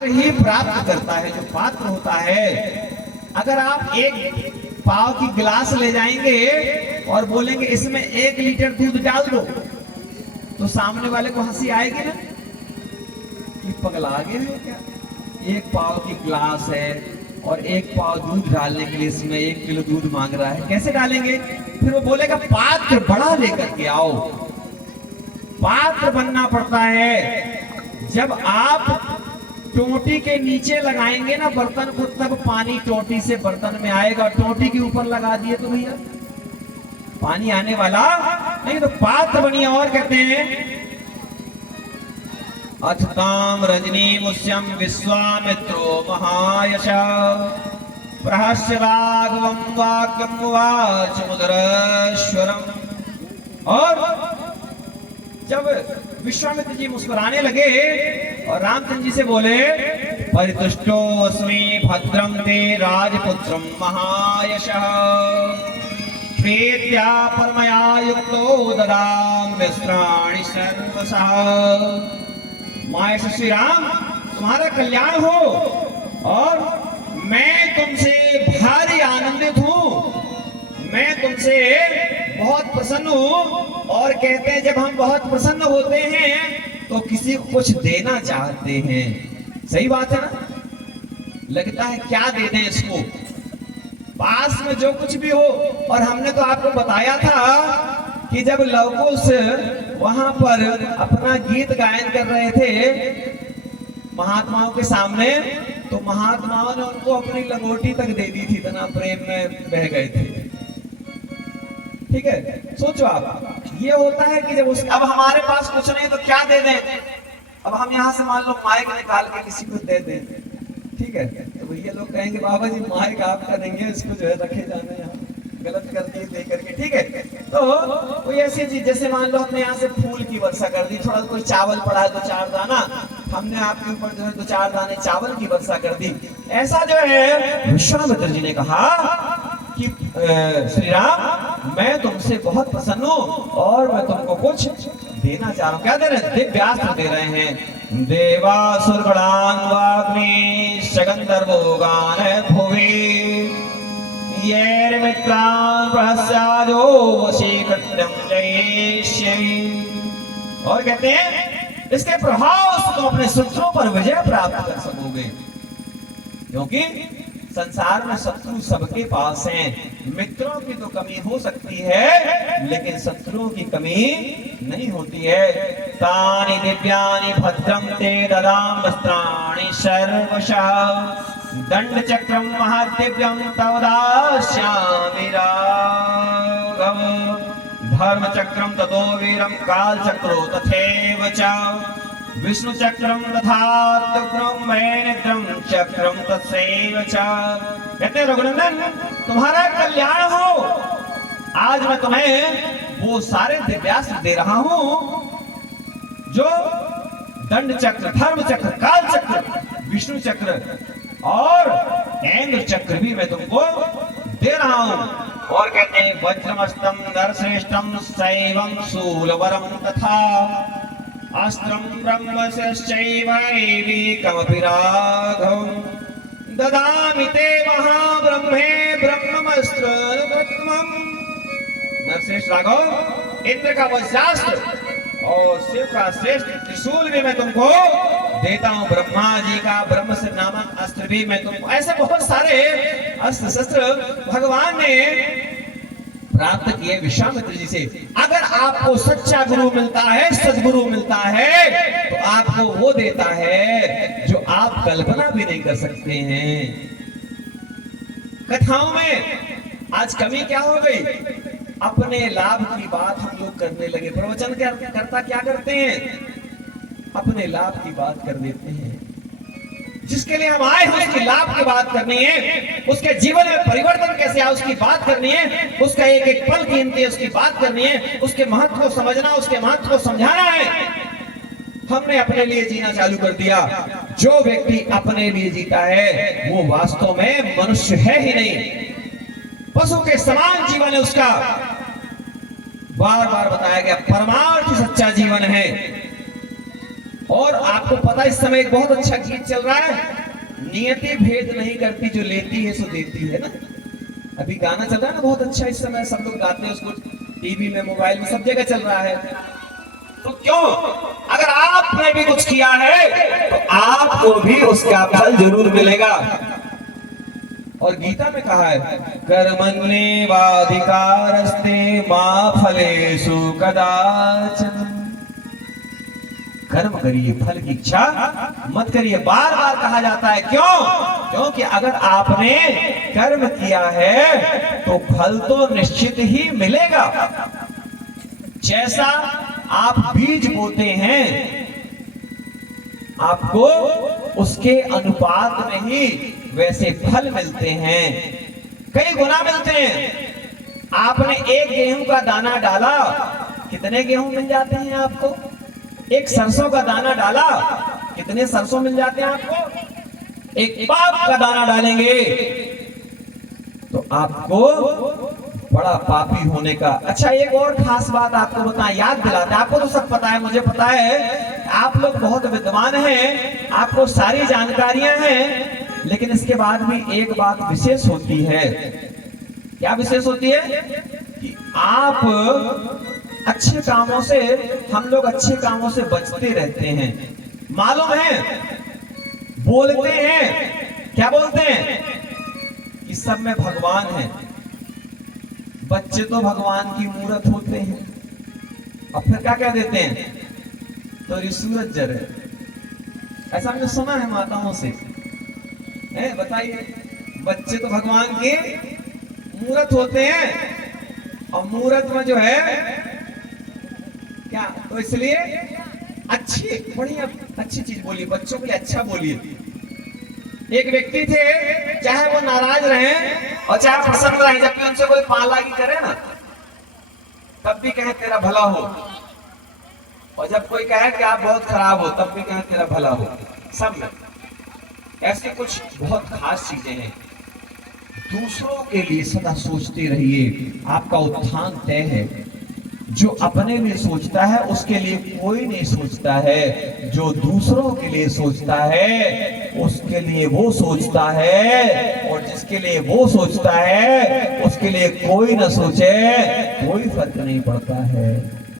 ही प्राप्त करता है। जो पात्र होता है, अगर आप एक पाव की गिलास ले जाएंगे और बोलेंगे इसमें 1 लीटर दूध डाल दो, तो सामने वाले को हंसी आएगी ना कि पगला गए हैं क्या, एक पाव की गिलास है और 1 पाव दूध डालने के लिए इसमें 1 किलो दूध मांग रहा है, कैसे डालेंगे। फिर वो बोलेगा पात्र बड़ा लेकर के आओ। पात्र बनना पड़ता है। जब आप टोटी के नीचे लगाएंगे ना बर्तन को, तब पानी टोटी से बर्तन में आएगा। टोटी के ऊपर लगा दिए तो भैया पानी आने वाला नहीं। तो पात्र बनिए। और कहते हैं अथताम रजनी मुस्यम विश्वामित्रो महायश प्रहस्य राघवं वाक्यं वाच मुदरेश्वरम। और जब विश्वामित्र जी मुस्कुराने लगे और रामचंद्र जी से बोले परितुष्टो अस्मि भद्रं ते राजपुत्रं महायशः प्रीत्या परमया युक्तो ददाम मिश्राणि सर्वशः। महायश श्री राम, तुम्हारा कल्याण हो और मैं तुमसे भारी आनंदित हूँ, मैं तुमसे बहुत प्रसन्न हूँ। और कहते हैं जब हम बहुत प्रसन्न होते हैं तो किसी को कुछ देना चाहते हैं। सही बात है ना। लगता है क्या दे दें इसको, पास में जो कुछ भी हो। और हमने तो आपको बताया था कि जब लवकुश वहां पर अपना गीत गायन कर रहे थे महात्माओं के सामने, तो महात्माओं ने उनको अपनी लंगोटी तक दे दी थी, इतना प्रेम में बह गए थे। ठीक है, सोचो आप, ये होता है कि जब अब हमारे पास कुछ नहीं तो क्या दे दें। अब हम यहाँ से मान लो माइक निकाल के किसी को दे दें, ठीक है, तो भैया लोग कहेंगे बाबा जी माइक आपका देंगे, इसको जो है रखे जाना यहाँ, गलत कर दिए दे करके। ठीक है, तो कोई ऐसी चीज जैसे मान लो हमने यहाँ से फूल की वर्षा कर दी, थोड़ा कोई चावल पड़ा है 2-4 दाना, हमने आपके ऊपर जो है 2-4 दाने चावल की वर्षा कर दी। ऐसा जो है विश्वामित्र जी ने कहा कि श्री राम, मैं तुमसे बहुत प्रसन्न हूँ और मैं तुमको कुछ देना चाह रहा हूँ। क्या दे रहे हैं? दिव्यास्त्र दे रहे हैं। देवासुर गणान्वाग्नि शगंधर्वोगान भुवि ये मित्रान् प्रहस्यादो वशीकृत्यं जयिष्यति। और कहते हैं इसके प्रभाव से तुम अपने शत्रुओं पर विजय प्राप्त कर सकोगे, क्योंकि संसार में शत्रु सबके पास हैं। मित्रों की तो कमी हो सकती है लेकिन शत्रुओं की कमी नहीं होती है। तानि दिव्यानि भद्रं ते ददाम वस्त्राणि सर्वशः दंड चक्रम महादिव्यम तव दास्यामि राघव धर्म चक्रम ततो वीरम काल चक्रो तथैव च विष्णु चक्रम तथात्क्रम मैनेत्रम चक्रम तत्सैव च। कहते रघुनंदन, तुम्हारा कल्याण हो। आज मैं तुम्हें वो सारे दिव्यास्त्र दे रहा हूं जो दंड चक्र, धर्म चक्र, काल चक्र, विष्णु चक्र और इंद्र चक्र भी मैं तुमको दे रहा हूं। और कहते हैं वज्रमस्तम नरश्रेष्ठम शैवं शूलवरम तथा अस्त्रं ब्रह्मस्यैवैकमपि राघवं ददामि ते महाब्रह्मे ब्रह्ममस्त्रवत्मम्। नरश्रेष्ठ राघव, इंद्र का वज्रास्त्र और शिव का श्रेष्ठ त्रिशूल भी मैं तुमको देता हूं। ब्रह्मा जी का ब्रह्मस्त्र नामक अस्त्र भी मैं तुमको, ऐसे बहुत सारे अस्त्र शस्त्र भगवान ने प्राप्त किए विश्वामित्र जी से। अगर आपको सच्चा गुरु मिलता है, सदगुरु मिलता है, तो आपको वो देता है जो आप कल्पना भी नहीं कर सकते हैं। कथाओं में आज कमी क्या हो गई, अपने लाभ की बात हम लोग करने लगे। प्रवचन करता क्या करते हैं, अपने लाभ की बात कर देते हैं। जिसके लिए हम आए हैं उसके लाभ की बात करनी है, उसके जीवन में परिवर्तन कैसे आए उसकी बात करनी है, उसका एक एक पल कीमती है उसकी बात करनी है, उसके महत्व को समझना, उसके महत्व को समझाना है। हमने अपने लिए जीना चालू कर दिया। जो व्यक्ति अपने लिए जीता है वो वास्तव में मनुष्य है ही नहीं, पशु के समान जीवन है उसका। बार बार बताया गया परमार्थ सच्चा जीवन है। और आपको पता इस समय एक बहुत अच्छा गीत चल रहा है, नियति भेद नहीं करती जो लेती है सो देती है ना। अभी गाना चल रहा है ना बहुत अच्छा, इस समय सब लोग गाते हैं उसको, टीवी में, मोबाइल में, सब जगह चल रहा है। तो क्यों, अगर आपने भी कुछ किया है तो आपको भी उसका फल जरूर मिलेगा। और गीता में कहा है, कर्मण्येवाधिकारस्ते मा फलेषु कदाचन। कर्म करिए, फल की इच्छा मत करिए, बार बार कहा जाता है। क्यों? क्योंकि अगर आपने कर्म किया है तो फल तो निश्चित ही मिलेगा। जैसा आप बीज बोते हैं आपको उसके अनुपात में ही वैसे फल मिलते हैं, कई गुना मिलते हैं। आपने एक गेहूं का दाना डाला, कितने गेहूं मिल जाते हैं आपको? एक सरसों का दाना डाला, कितने सरसों मिल जाते हैं आपको? एक पाप का दाना डालेंगे तो आपको बड़ा पापी होने का। अच्छा, एक और खास बात आपको बताएं, याद दिलाते, आपको तो सब पता है, मुझे पता है, आप लोग बहुत विद्वान हैं, आपको सारी जानकारियां हैं, लेकिन इसके बाद भी एक बात विशेष होती है। क्या विशेष होती है? कि आप अच्छे कामों से, हम लोग अच्छे कामों से बचते रहते हैं। मालूम है, बोलते हैं, क्या बोलते हैं? कि सब में भगवान है। बच्चे तो भगवान की मूर्त होते हैं, और फिर क्या कह देते हैं? तो सूरज जरे। ऐसा हमने सुना है माताओं से, है, बताइए। बच्चे तो भगवान की मूर्त होते हैं, और मूर्त में जो है क्या, तो इसलिए अच्छी, बढ़िया अच्छी चीज बोलिए, बच्चों के लिए अच्छा बोलिए। एक व्यक्ति थे, चाहे वो नाराज रहे और चाहे प्रसन्न रहे, जब भी उनसे कोई पालागी करे ना, तब भी कहे तेरा भला हो, और जब कोई कहे कि आप बहुत खराब हो, तब भी कहे तेरा भला हो। सब में ऐसी कुछ बहुत खास चीजें हैं। दूसरों के लिए सदा सोचते रहिए, आपका उत्थान तय है। जो अपने लिए सोचता है उसके लिए कोई नहीं सोचता है, जो दूसरों के लिए सोचता है उसके लिए वो सोचता है, और जिसके लिए वो सोचता है उसके लिए कोई ना सोचे, कोई फर्क नहीं पड़ता है।